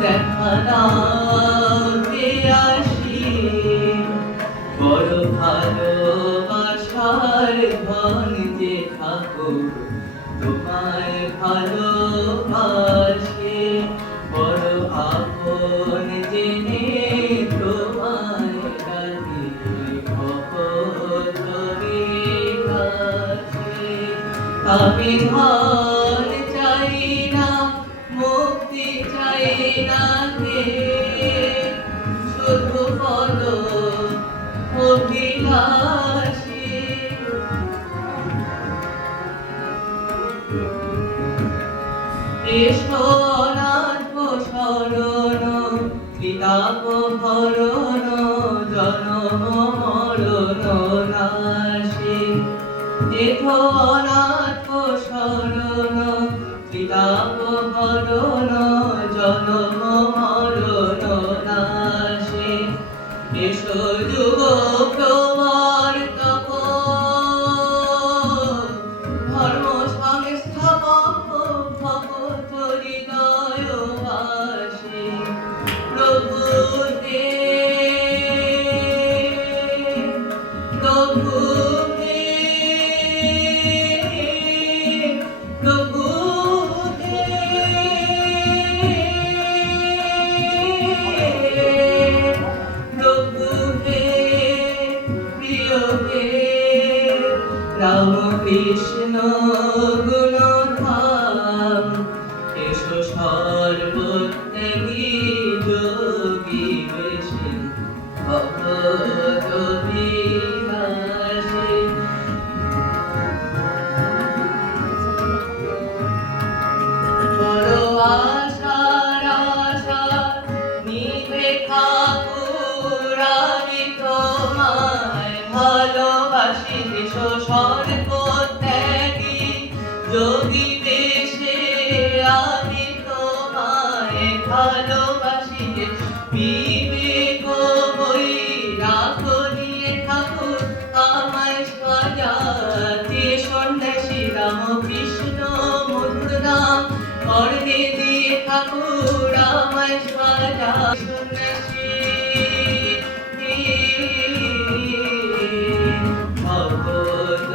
দেখা দাও হে আসি বড় ভালোবাসার ধন যে থাকুক তোমায় ভালোবাসে বড় আপন জেনে তোমায় ডাকি কতরে কাছে আমি ধন চাই না মুক্তি চাই না হে শুধু পদ অভিলাষী এসো অনাথ শরণ ত্রিতাপ হরণ জনম মরণ নাশে এসো অনাথ শরণ ত্রিতাপ হরণ জনম মরণ নাশে এসো যুগ প্রবর্তক ধর্ম সংস্থাপক ভগত হৃদয়বাসী প্রভু হে প্রভু হে প্রভু হে প্রভু হে প্রিয় হে রাম কৃষ্ণ গুণধাম এসো সর্বত্যাগী যোগী বেশে ভগত বিলাসে বড় আশার আশা নিভে ঠাকুর আমি তোমায় ভালোবাসি এসো সর্বত্যাগী যোগী বেশে আমি তোমায় ভালোবাসি বিবেক বৈরাগ্য নিয়ে ঠাকুর আমায় সাজাতে সন্ন্যাসী রামকৃষ্ণ মধুর নাম কর্ণে দিয়ে ঠাকুর আমায় সাজা সন্ন্যাসী ভগত